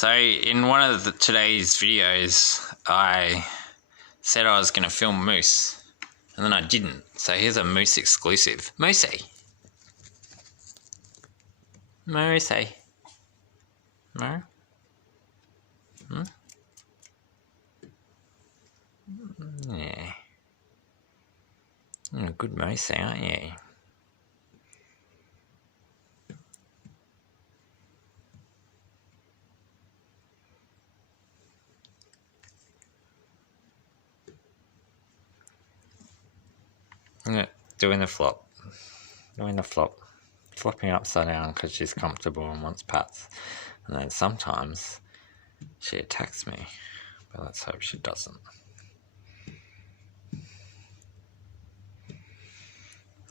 So in one of today's videos, I said I was going to film Moose, and then I didn't. So here's a Moose exclusive. Moosey. Moosey. No? Hmm? Yeah. You're a good Moosey, aren't you? Yeah, doing the flop. Flopping upside down because she's comfortable and wants pats. And then sometimes she attacks me. But let's hope she doesn't.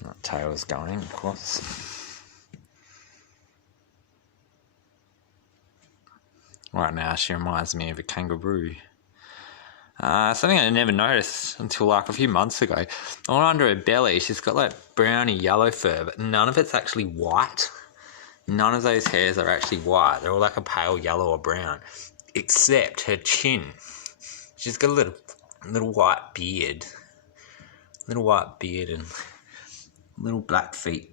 That tail's going, of course. Right now she reminds me of a kangaroo. Something I never noticed until like a few months ago. All under her belly, she's got like browny yellow fur, but none of it's actually white. None of those hairs are actually white. They're all like a pale yellow or brown, except her chin. She's got a little white beard. And little black feet.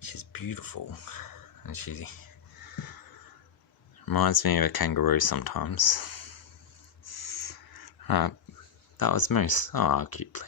She's beautiful. And she reminds me of a kangaroo sometimes. That was Moose. Oh, cute.